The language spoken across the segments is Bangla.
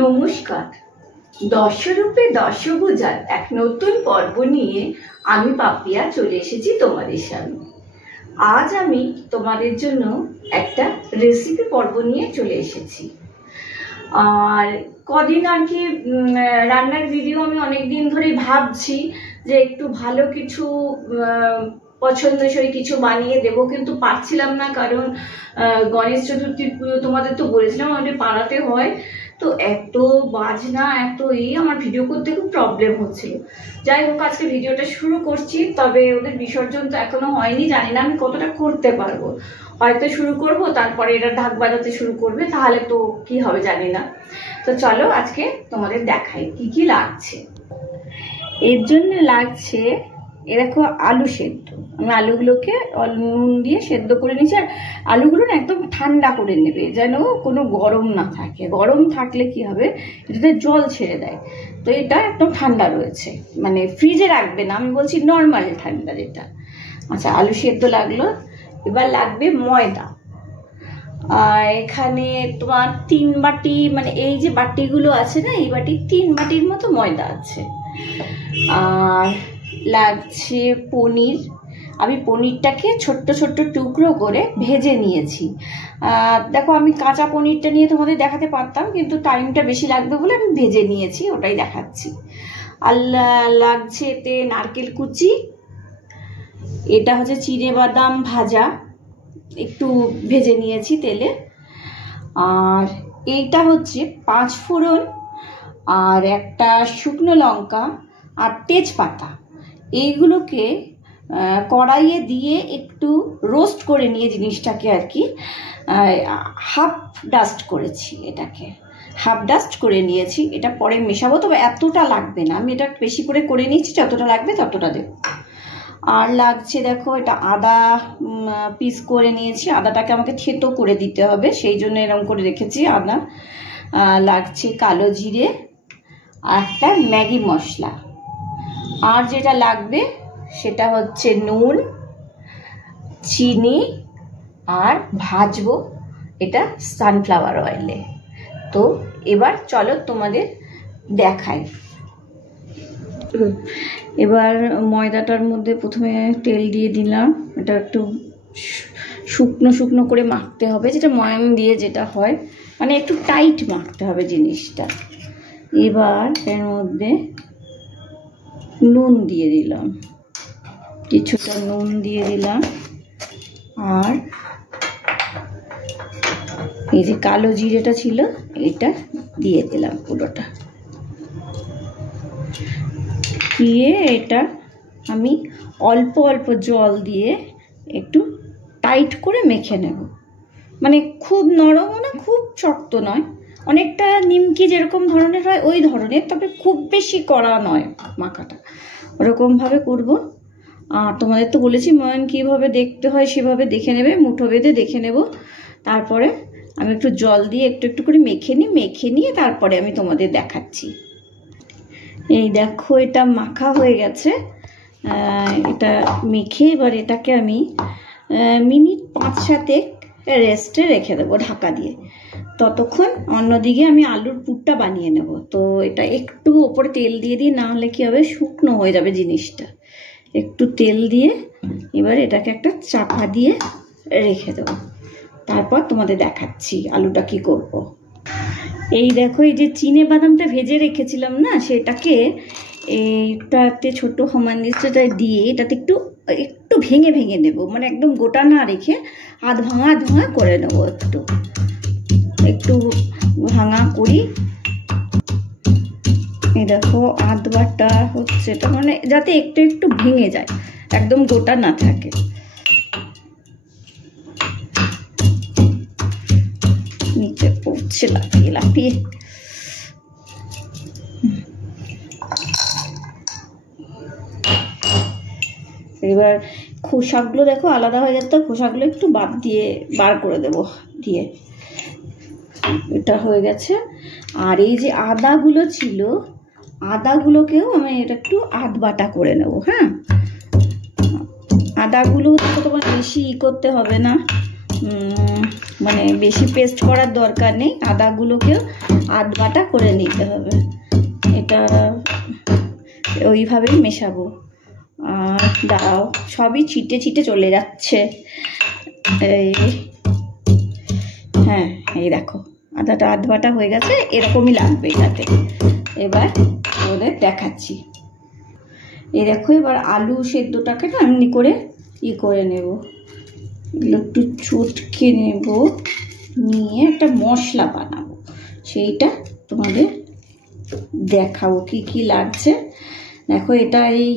নমস্কার। দশরূপে দশভুজার এক নতুন পর্ব নিয়ে আমি পাপিয়া চলে এসেছি তোমাদের সামনে। আজ আমি তোমাদের জন্য একটা রেসিপি পর্ব নিয়ে চলে এসেছি। আর কদিন আর কি রান্নার ভিডিও আমি অনেকদিন ধরে ভাবছি যে একটু ভালো কিছু পছন্দসই কিছু বানিয়ে দেবো, কিন্তু পারছিলাম না, কারণ গণেশ চতুর্থীর পুজো তোমাদের তো বলেছিলাম আমাদের পাড়াতে হয়, তো এত বাজনা এত আমার ভিডিও করতে খুব প্রবলেম হচ্ছিল। যাই হোক, আজকে ভিডিওটা শুরু করছি, তবে ওদের বিসর্জন তো এখনো হয়নি, জানি না আমি কতটা করতে পারবো। হয়তো শুরু করব, তারপরে এটা ঢাক বাজাতে শুরু করবে, তাহলে তো কি হবে জানি না। তো চলো আজকে তোমাদের দেখাই কি কি লাগছে। এর জন্য লাগছে এরকম আলু সেদ্ধ। আমি আলুগুলোকে নুন দিয়ে সেদ্ধ করে নিয়েছি। আর আলুগুলো না একদম ঠান্ডা করে নেবে, যেন কোনো গরম না থাকে। গরম থাকলে কি হবে, এটাতে জল ছেড়ে দেয়। তো এটা একদম ঠান্ডা রয়েছে, মানে ফ্রিজে রাখবে না, আমি বলছি নর্মাল ঠান্ডা যেটা। আচ্ছা, আলু সেদ্ধ লাগলো। এবার লাগবে ময়দা। এখানে তোমার 3 বাটি, মানে এই যে বাটিগুলো আছে না, এই বাটি 3 বাটির মতো ময়দা আছে। আর লাগছে পনির। আমি পনিরটাকে ছোট্ট ছোট্ট টুকরো করে ভেজে নিয়েছি। দেখো, আমি কাঁচা পনিরটা নিয়ে তোমাদের দেখাতে পারতাম, কিন্তু টাইমটা বেশি লাগবে বলে আমি ভেজে নিয়েছি, ওটাই দেখাচ্ছি। আর লাগছে এতে নারকেল কুচি। এটা হচ্ছে চিড়ে বাদাম ভাজা, একটু ভেজে নিয়েছি তেলে। আর এইটা হচ্ছে 5 ফোড়ন, আর একটা শুকনো লঙ্কা, আর তেজপাতা। এইগুলোকে কড়াইয়ে দিয়ে একটু রোস্ট করে নিয়ে জিনিসটাকে আর কি হাফ ডাস্ট করেছি। এটাকে হাফ ডাস্ট করে নিয়েছি, এটা পরে মেশাবো, তবে এতটা লাগবে না, আমি এটা বেশি করে নিয়েছি, যতটা লাগবে ততটা দেবো। আর লাগছে দেখো, এটা আদা পিস করে নিয়েছি। আদাটাকে আমাকে থেতো করে দিতে হবে, সেই জন্য এরকম করে রেখেছি আদা। লাগছে কালো জিরে, আর একটা ম্যাগি মশলা। আর যেটা লাগবে সেটা হচ্ছে নুন, চিনি, আর ভাজবো এটা সানফ্লাওয়ার অয়েলে। তো এবার চলো তোমাদের দেখাই। এবার ময়দাটার মধ্যে প্রথমে তেল দিয়ে দিলাম। এটা একটু শুকনো শুকনো করে মাখতে হবে, যেটা ময়াম দিয়ে যেটা হয়, মানে একটু টাইট মাখতে হবে জিনিসটা। এবার এর মধ্যে নুন দিয়ে দিলাম, কিছুটা নুন দিয়ে দিলাম। আর এই যে কালো জিরেটা ছিল, এটা দিয়ে দিলাম পুরোটা। দিয়ে এটা আমি অল্প অল্প জল দিয়ে একটু টাইট করে মেখে নেব, মানে খুব নরমও না, খুব শক্ত নয়, অনেকটা নিমকি যেরকম ধরনের হয় ওই ধরনের, তবে খুব বেশি কড়া নয় মাখাটা, ওরকমভাবে করব। আর তোমাদের তো বলেছি ময়ান কীভাবে দেখতে হয় সেভাবে দেখে নেবে, মুঠো বেঁধে দেখে নেব। তারপরে আমি একটু জল দিয়ে একটু একটু করে মেখে নিয়ে তারপরে আমি তোমাদের দেখাচ্ছি। এই দেখো, এটা মাখা হয়ে গেছে। এটা মেখে এবার এটাকে আমি মিনিট 5-7 রেস্টে রেখে দেবো ঢাকা দিয়ে। ততক্ষণ অন্যদিকে আমি আলুর পুরটা বানিয়ে নেব। তো এটা একটু ওপরে তেল দিয়ে দিই, না হলে কী হবে, শুকনো হয়ে যাবে জিনিসটা। একটু তেল দিয়ে এবার এটাকে একটা চাপা দিয়ে রেখে দেবো, তারপর তোমাদের দেখাচ্ছি আলুটা কি করব। এই দেখো, এই যে চিনে বাদামটা ভেজে রেখেছিলাম না, সেটাকে এইটাতে ছোটো সমানটা দিয়ে এটাতে একটু একটু ভেঙে ভেঙে নেব, মানে একদম গোটা না রেখে আধ ভাঙা করে নেবো। একটু ভাঙা করি। এই দেখো, আধ বাটা হচ্ছে এটা, মানে যাতে একটু একটু ভেঙে যায়, একদম গোটা না থাকে। নিচে পড়ছে লাফিয়ে লাফিয়ে। এবার খোসাগুলো দেখো আলাদা হয়ে গেছে, তো খোসাগুলো একটু বার করে দেবো দিয়ে। এটা হয়ে গেছে। আর এই যে আদাগুলো ছিল, আদাগুলোকেও আমি এটা একটু আধ বাটা করে নেব। হ্যাঁ, আদাগুলো তোমার বেশি করতে হবে না, মানে বেশি পেস্ট করার দরকার নেই, আদাগুলোকেও আধ বাটা করে নিতে হবে। এটা ওইভাবেই মেশাবো। আর দাও, সবই ছিটে ছিটে চলে যাচ্ছে। এই হ্যাঁ, এই দেখো আদাটা আধ বাটা হয়ে গেছে, এরকমই লাগবে এটাতে। এবার ওদের দেখাচ্ছি। এই দেখো, এবার আলু সেদ্ধটাকে না এমনি করে করে নেব, এগুলো একটু চটকে নেব, নিয়ে একটা মশলা বানাবো, সেইটা তোমাদের দেখাবো কি কি লাগছে। দেখো, এটা এই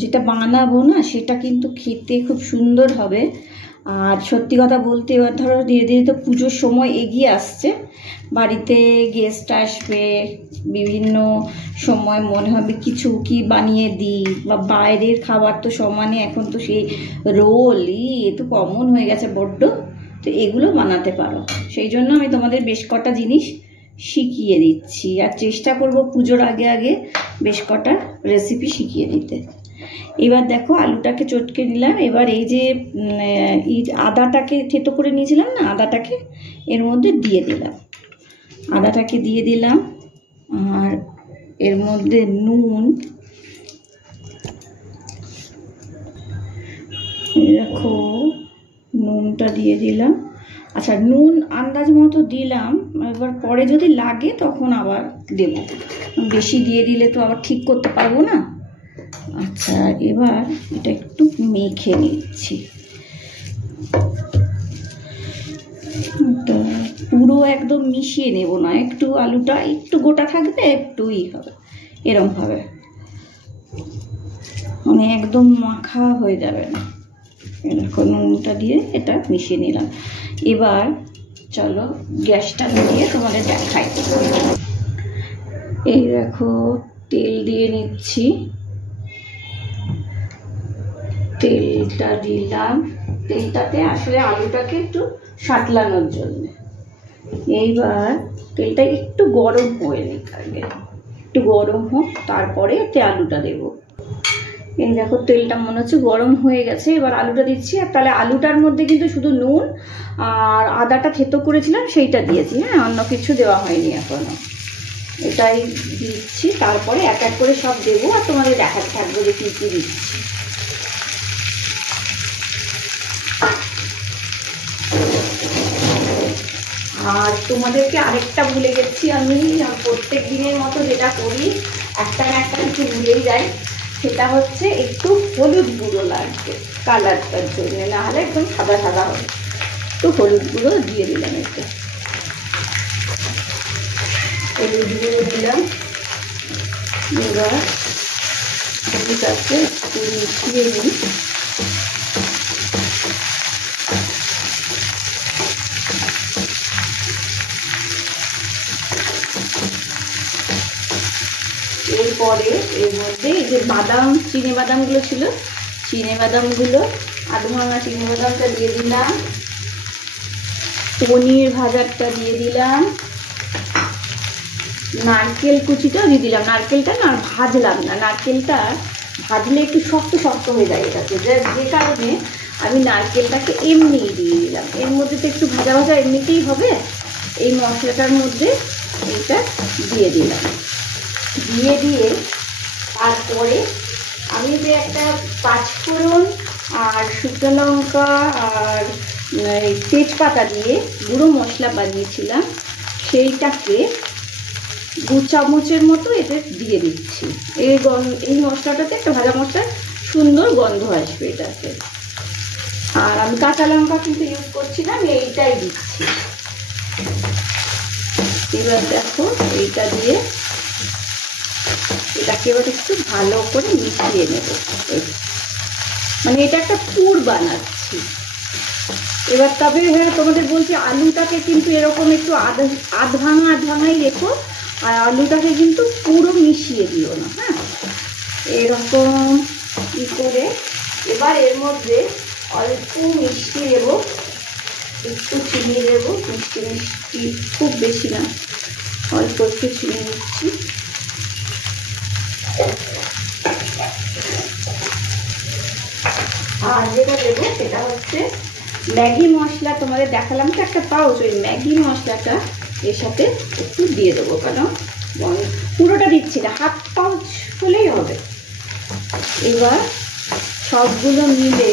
যেটা বানাবো না, সেটা কিন্তু খেতে খুব সুন্দর হবে। আর সত্যি কথা বলতে, এবার ধরো ধীরে ধীরে তো পুজোর সময় এগিয়ে আসছে, বাড়িতে গেস্ট আসবে, বিভিন্ন সময় মনে হবে কিছু কি বানিয়ে দিই, বা বাইরের খাবার তো সমানে এখন তো সেই রোল এ তো কমন হয়ে গেছে বড্ড, তো এগুলো বানাতে পারো। সেই জন্য আমি তোমাদের বেশ কটা জিনিস শিখিয়ে দিচ্ছি, আর চেষ্টা করব পুজোর আগে আগে বেশ কটা রেসিপি শিখিয়ে দিতে। এবার দেখো, আলুটাকে চটকে নিলাম। এবার এই যে আদাটাকে থেতো করে নিয়েছিলাম না, আদাটাকে এর মধ্যে দিয়ে দিলাম, আদাটাকে দিয়ে দিলাম। আর এর মধ্যে নুন, দেখো নুনটা দিয়ে দিলাম। আচ্ছা, নুন আন্দাজ মতো দিলাম, এবার পরে যদি লাগে তখন আবার দেব, বেশি দিয়ে দিলে তো আবার ঠিক করতে পারবো না। আচ্ছা, এবার এটা একটু মেখে নিচ্ছি, পুরো একদম মিশিয়ে নেব না, একটু আলুটা একটু গোটা থাকবে, একটু হবে এরম ভাবে, মানে একদম মাখা হয়ে যাবে না। এরকম নুনটা দিয়ে এটা মিশিয়ে নিলাম। এবার চলো গ্যাসটা দিয়ে তোমাদের দেখাই। এই দেখো, তেল দিয়ে নিচ্ছি, তেলটা দিলাম। তেলটাতে আসলে আলুটাকে একটু সাঁতলানোর জন্য। এইবার তেলটা একটু গরম হয়ে নিক, আগে একটু গরম হোক, তারপরে এতে আলুটা দেব। এই দেখো, তেলটা মনে হচ্ছে গরম হয়ে গেছে, এবার আলুটা দিচ্ছি। আর তাহলে আলুটার মধ্যে কিন্তু শুধু নুন আর আদাটা থেতো করেছিলাম সেইটা দিয়েছি, হ্যাঁ, অন্য কিছু দেওয়া হয়নি এখনো। এটাই দিচ্ছি, তারপরে এক এক করে সব দেবো আর তোমাদের দেখাতে থাকবো যে কী কী দিচ্ছি। আর তোমাদেরকে আরেকটা ভুলে গেছি, আমি প্রত্যেক দিনের মতো যেটা করি, একটা না একটা কিছু ভুলেই যাই, সেটা হচ্ছে একটু হলুদ গুঁড়ো লাগবে কালারটার জন্য, নাহলে একদম সাদা সাদা হবে। তো হলুদ গুঁড়ো দিয়ে দিলাম, একটু হলুদ গুঁড়ো দিলাম। এবার হলুদটাকে একটু মিশিয়ে নিই। এরপরে এর মধ্যে এই যে বাদাম, চিনে বাদামগুলো ছিল, চিনে বাদামগুলো, আধ ভাঙা চিনে বাদামটা দিয়ে দিলাম। পনির ভাজারটা দিয়ে দিলাম, নারকেল কুচিটাও দিয়ে দিলাম। নারকেলটা না ভাজলাম না, নারকেলটা ভাজলে একটু শক্ত শক্ত হয়ে যায় এটাতে, যে কারণে আমি নারকেলটাকে এমনিই দিয়ে দিলাম। এর মধ্যে তো একটু ভাজা ভাজা এমনিতেই হবে, এই মশলাটার মধ্যে এইটা দিয়ে দিলাম। দিয়ে তারপরে আমি যে একটা পাঁচফোড়ন আর শুকনো লঙ্কা আর তেজপাতা দিয়ে গুঁড়ো মশলা বানিয়েছিলাম, সেইটাকে 2 চামচের মতো এতে দিয়ে দিচ্ছি। এই মশলাটাতে একটা ভাজা মশলার সুন্দর গন্ধ আসবে এটাতে। আর আমি কাঁচা লঙ্কা কিন্তু ইউজ করছি না, আমি এইটাই দিচ্ছি। এবার দেখো, এইটা দিয়ে এটাকে এবার একটু ভালো করে মিশিয়ে নেব, মানে এটা একটা পুর বানাচ্ছি। এবার তবে হ্যাঁ, তোমাদের বলছি আলুটাকে কিন্তু এরকম একটু আধ ভাঙাই রেখো, আর আলুটাকে কিন্তু পুরো মিশিয়ে দিও না, হ্যাঁ, এরকম করে। এবার এর মধ্যে অল্প মিষ্টি দেবো, একটু চিনি দেবো, মিষ্টি খুব বেশি না, অল্প একটু চিনি দিচ্ছি। আর যেটা দেবো সেটা হচ্ছে ম্যাগি মশলা তোমাদের দেখালাম তো একটা পাউচ, ওই ম্যাগি মশলাটা এর সাথে একটু দিয়ে দেবো, কারণ পুরোটা দিচ্ছি না, হাফ পাউচ হলেই হবে। এবার সবগুলো মিলে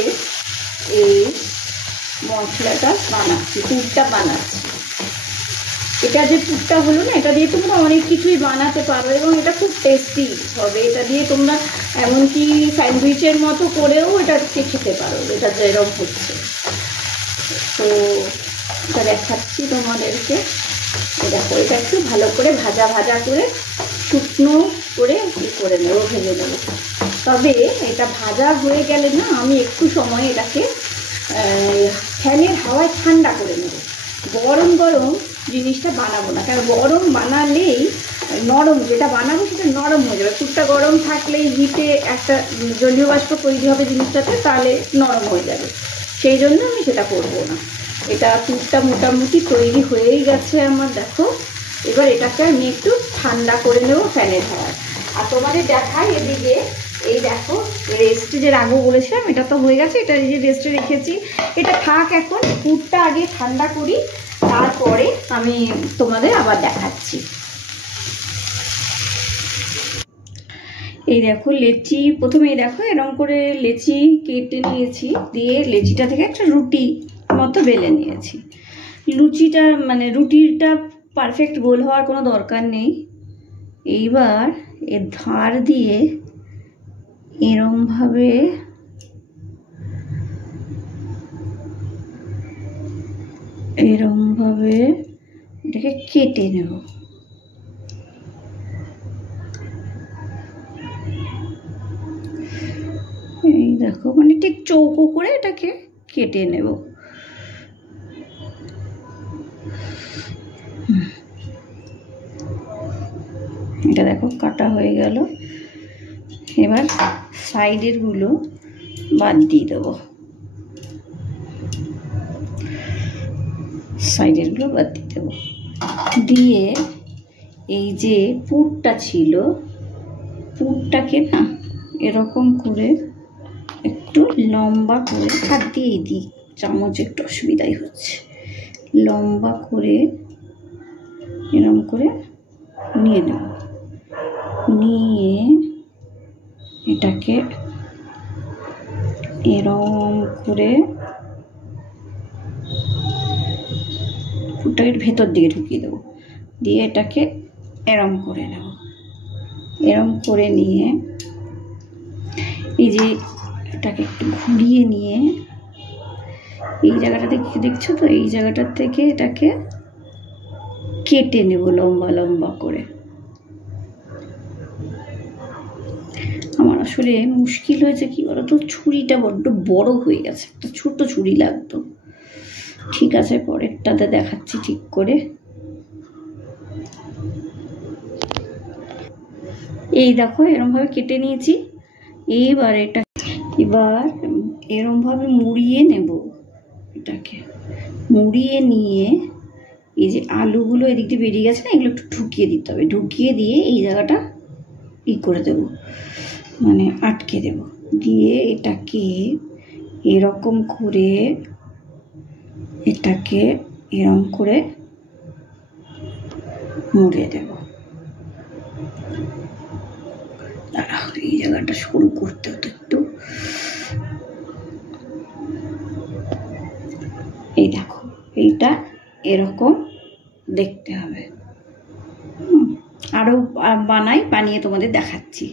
এই মশলাটা বানাচ্ছি, পুরটা বানাচ্ছি। এটা যে পুরটা হলো না, এটা দিয়ে তোমরা অনেক কিছুই বানাতে পারো এবং এটা খুব টেস্টি হবে। এটা দিয়ে তোমরা এমনকি স্যান্ডউইচের মতো করেও এটা খেতে পারো, এটা যেরকম হচ্ছে। তো এটা দেখাচ্ছি তোমাদেরকে। দেখো, এটা একটু ভালো করে ভাজা ভাজা করে শুকনো করে করে নেবো, ভেজে নেবো। তবে এটা ভাজা হয়ে গেলে না, আমি একটু সময় এটাকে ফ্যানের হাওয়ায় ঠান্ডা করে নেব। গরম গরম জিনিসটা বানাবো না, কারণ গরম বানালেই নরম, যেটা বানাবো সেটা নরম হয়ে যাবে। পুরটা গরম থাকলেই হিটে একটা জলীয় বাষ্প তৈরি হবে জিনিসটাতে, তাহলে নরম হয়ে যাবে। সেই জন্য আমি সেটা করবো না। এটা পুরটা মোটামুটি তৈরি হয়েই গেছে আমার, দেখো। এবার এটাকে আমি একটু ঠান্ডা করে নেবো ফ্যানের হাওয়ায়। আর তোমাদের দেখাই এদিকে, এই দেখো রেস্টে যে রাখবো বলেছিলাম, এটা তো হয়ে গেছে। এটা এই যে রেস্টে রেখেছি, এটা থাক এখন। পুরটা আগে ঠান্ডা করি, তারপরে আমি তোমাদের আবার দেখাচ্ছি। এই দেখো লেচি, প্রথমে এই দেখো এরকম করে লেচি কেটে নিয়েছি, দিয়ে লেচিটা থেকে একটা রুটি মতো বেলে নিয়েছি। লুচিটা মানে রুটিটা পারফেক্ট গোল হওয়ার কোনো দরকার নেই। এইবার এর ধার দিয়ে এরমভাবে এটাকে কেটে নেব। এই দেখো, মানে ঠিক চৌকো করে এটাকে কেটে নেব। এটা দেখো কাটা হয়ে গেল। এবার সাইডের গুলো বাদ দিয়ে দেবো, সাইডের গুলো বাদ দিয়ে দেবো। দিয়ে এই যে পুরটা ছিল, পুরটাকে না এরকম করে একটু লম্বা করে, হাত দিয়েই দিই, চামচ একটু অসুবিধাই হচ্ছে, লম্বা করে এরকম করে নিয়ে নেব। নিয়ে এটাকে এরকম করে পুরটাকে ভেতর দিকে ঢুকিয়ে দেবো। দিয়ে এটাকে এরম করে নেব। এরম করে নিয়ে এই যে এটাকে একটু ঘুরিয়ে নিয়ে এই জায়গাটা দেখছো তো, এই জায়গাটার থেকে এটাকে কেটে নেব লম্বা লম্বা করে। আমার আসলে মুশকিল হয়েছে কি বলতো, ছুরিটা বড্ড বড় হয়ে গেছে, একটা ছোট ছুরি লাগতো। ঠিক আছে, পরেরটাতে দেখাচ্ছি ঠিক করে। এই দেখো এরমভাবে কেটে নিয়েছি। এবার এরমভাবে মুড়িয়ে নেব। এটাকে মুড়িয়ে নিয়ে এই যে আলুগুলো এদিক দিয়ে বেরিয়ে গেছে না, এগুলো একটু ঢুকিয়ে দিতে হবে। ঢুকিয়ে দিয়ে এই জায়গাটা করে দেব, মানে আটকে দেব। দিয়ে এটাকে এরকম করে এটাকে এরকম করে মুড়ে দেব। দাঁড়াও, এই জায়গাটা শুরু করতে হতো একটু। এই দেখো, এইটা এরকম দেখতে হবে। আরো বানিয়ে তোমাদের দেখাচ্ছি।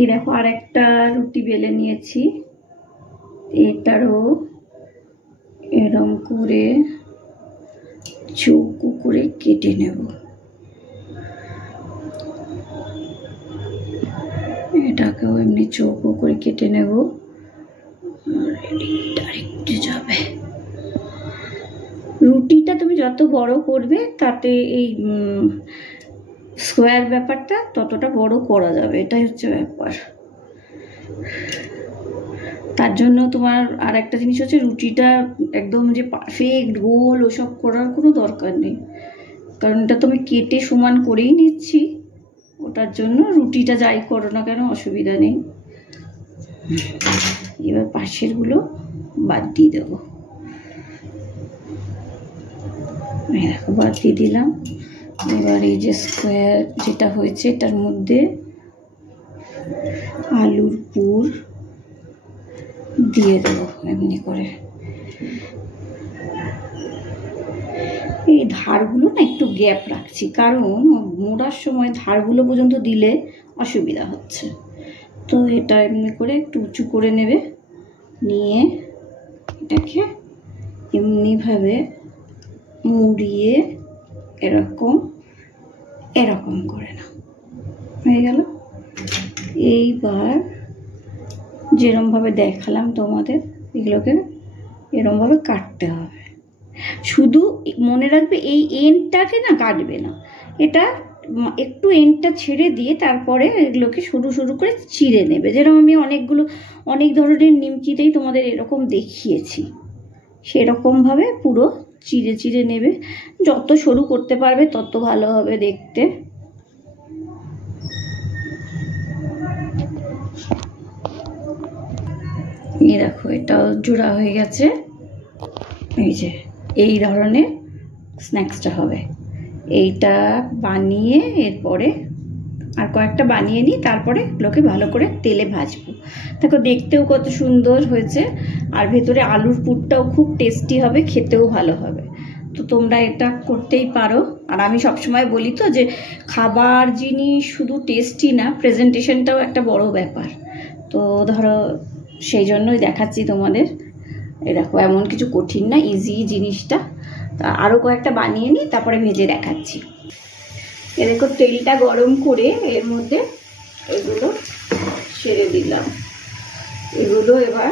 এই দেখো আর একটা রুটি বেলে নিয়েছি, এটারও এরকম করে চৌকো করে কেটে নেব। এটাকেও এমনি চৌকো করে কেটে নেব। আরেকটু যাবে। রুটিটা তুমি যত বড় করবে তাতে এই স্কোয়ার ব্যাপারটা ততটা বড় করা যাবে, এটাই হচ্ছে ব্যাপার। তার জন্য তোমার আর একটা জিনিস হচ্ছে, রুটিটা একদম যে পারফেক্ট গোল ওসব করার কোনো দরকার নেই, কারণ এটা তো আমি কেটে সমান করেই নিচ্ছি। ওটার জন্য রুটিটা যাই করো না কেন অসুবিধা নেই। এবার পাশেরগুলো বাদ দিয়ে দেবো। দেখো বাদ দিয়ে দিলাম। এবার এই যে স্কোয়ার যেটা হয়েছে এটার মধ্যে আলুর পুর দিয়ে দেবো এমনি করে। এই ধারগুলো না একটু গ্যাপ রাখছি, কারণ মোড়ার সময় ধারগুলো পর্যন্ত দিলে অসুবিধা হচ্ছে। তো এটা এমনি করে একটু উঁচু করে নেবে, নিয়ে এটাকে এমনিভাবে মুড়িয়ে এরকম এরকম করে নাও, হয়ে গেল। এইবার যেরমভাবে দেখালাম তোমাদের, এগুলোকে এরমভাবে কাটতে হবে। শুধু মনে রাখবে এই এন্ডটাকে না কাটবে না, এটা একটু এন্ডটা ছেড়ে দিয়ে তারপরে এগুলোকে সরু সরু করে চিড়ে নেবে। যেরকম আমি অনেক ধরনের নিমকিতেই তোমাদের এরকম দেখিয়েছি, সেরকমভাবে পুরো চিড়ে চিড়ে নেবে। যত সরু করতে পারবে তত ভালো হবে দেখতে। এই দেখো এটাও জোড়া হয়ে গেছে। এই যে এই ধরনের স্ন্যাক্সটা হবে। এইটা বানিয়ে এরপরে আর কয়েকটা বানিয়ে নিই, তারপরে এগুলোকে ভালো করে তেলে ভাজবো। দেখো দেখতেও কত সুন্দর হয়েছে, আর ভেতরে আলুর পুরটাও খুব টেস্টি হবে, খেতেও ভালো হবে। তো তোমরা এটা করতেই পারো। আর আমি সবসময় বলি তো যে খাবার জিনিস শুধু টেস্টি না, প্রেজেন্টেশনটাও একটা বড় ব্যাপার। তো ধরো সেই জন্যই দেখাচ্ছি তোমাদের। এই দেখো এমন কিছু কঠিন না, ইজি জিনিসটা। তা আরও কয়েকটা বানিয়ে নিই, তারপরে ভেজে দেখাচ্ছি। এ দেখো তেলটা গরম করে এর মধ্যে এগুলো ছেড়ে দিলাম। এগুলো এবার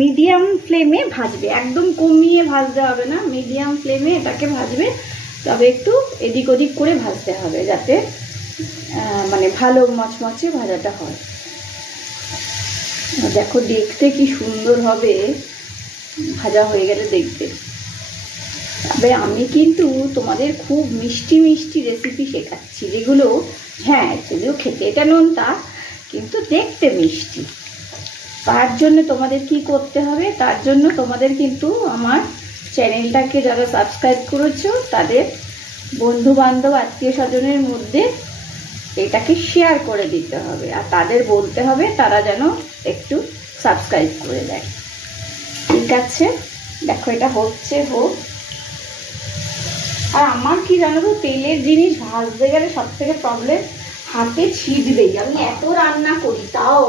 মিডিয়াম ফ্লেমে ভাজবে, একদম কমিয়ে ভাজতে হবে না, মিডিয়াম ফ্লেমে এটাকে ভাজবে। তবে একটু এদিক ওদিক করে ভাজতে হবে, যাতে মানে ভালো মচমচে ভাজাটা হয়। দেখো দেখতে কি সুন্দর হবে ভাজা হয়ে গেলে দেখবে। তবে আমি কিন্তু তোমাদের খুব মিষ্টি মিষ্টি রেসিপি শেখাচ্ছি, যেগুলো হ্যাঁ যদিও খেতে এটা নোনতা কিন্তু দেখতে মিষ্টি। তার জন্য তোমাদের কি করতে হবে, তার জন্য তোমাদের কিন্তু আমার চ্যানেলটাকে যারা সাবস্ক্রাইব করেছো তাদের বন্ধু বান্ধব আত্মীয় স্বজনের মধ্যে এটাকে শেয়ার করে দিতে হবে, আর তাদের বলতে হবে তারা যেন একটু সাবস্ক্রাইব করে দেয়। ঠিক আছে, দেখো এটা হচ্ছে হোক। আর আমার কি জানো তো, তেলের জিনিস ভাজতে গেলে সব থেকে প্রবলেম হাতে ছিটবেই। আমি এত রান্না করি তাও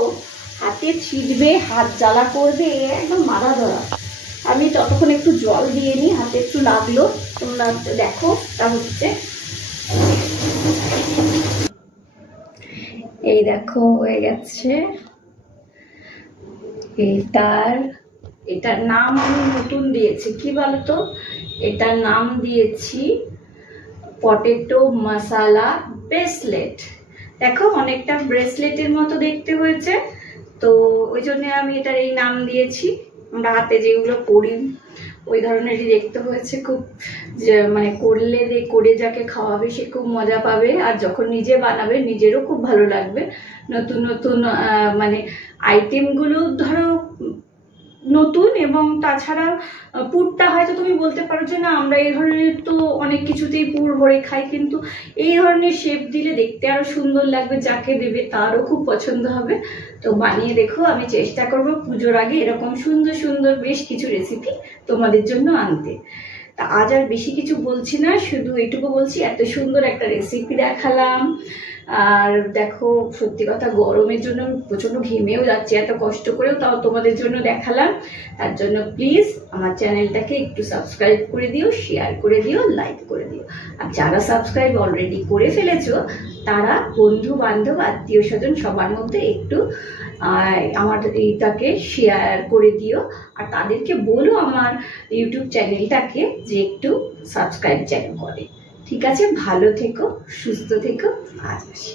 হাতে ছিটবে, হাত জ্বালা করবে, একদম মাথা ধরা। আমি ততক্ষণ একটু জল দিয়ে নিই, হাতে একটু লাগলো। তোমরা দেখো তা হচ্ছে, এই দেখো হয়ে গেছে। এটার নাম আমি নতুন দিয়েছি, কি বলতো, এটার নাম দিয়েছি পটেটো মশালা ব্রেসলেট। দেখো অনেকটা ব্রেসলেটের মতো দেখতে হয়েছে, তো ওই জন্য আমি এটার এই নাম দিয়েছি। আমরা হাতে যেগুলো পরি ওই ধরনেরই দেখতে হয়েছে। খুব মানে করে যাকে খাওয়াবে সে খুব মজা পাবে, আর যখন নিজে বানাবে নিজেরও খুব ভালো লাগবে। নতুন নতুন মানে আইটেমগুলো ধরো নতুন, এবং তাছাড়া পুরটা হয়তো তুমি বলতে পারো যে না আমরা এই ধরনের তো অনেক কিছুতেই পুর ভরে খাই, কিন্তু এই ধরনের শেপ দিলে দেখতে আরো সুন্দর লাগবে, যাকে দেবে তারও খুব পছন্দ হবে। তো বানিয়ে দেখো, আমি চেষ্টা করব পুজোর আগে এরকম সুন্দর সুন্দর বেশ কিছু রেসিপি তোমাদের জন্য আনতে। তা আজ আর বেশি কিছু বলছি না, শুধু এইটুকু বলছি এত সুন্দর একটা রেসিপি দেখালাম। আর দেখো সত্যি কথা গরমের জন্য প্রচন্ড ঘেমেও যাচ্ছে, এত কষ্ট করেও তাও তোমাদের জন্য দেখালাম। তার জন্য প্লিজ আমার চ্যানেলটাকে একটু সাবস্ক্রাইব করে দিও, শেয়ার করে দিও, লাইক করে দিও। আর যারা সাবস্ক্রাইব অলরেডি করে ফেলেছো তারা বন্ধু বান্ধব আত্মীয় স্বজন সবার মধ্যে একটু আমার এইটাকে শেয়ার করে দিও, আর তাদেরকে বলো আমার ইউটিউব চ্যানেলটাকে যে একটু সাবস্ক্রাইব যেন করে। ঠিক আছে, ভালো থেকো, সুস্থ থেকো, আজ আসি।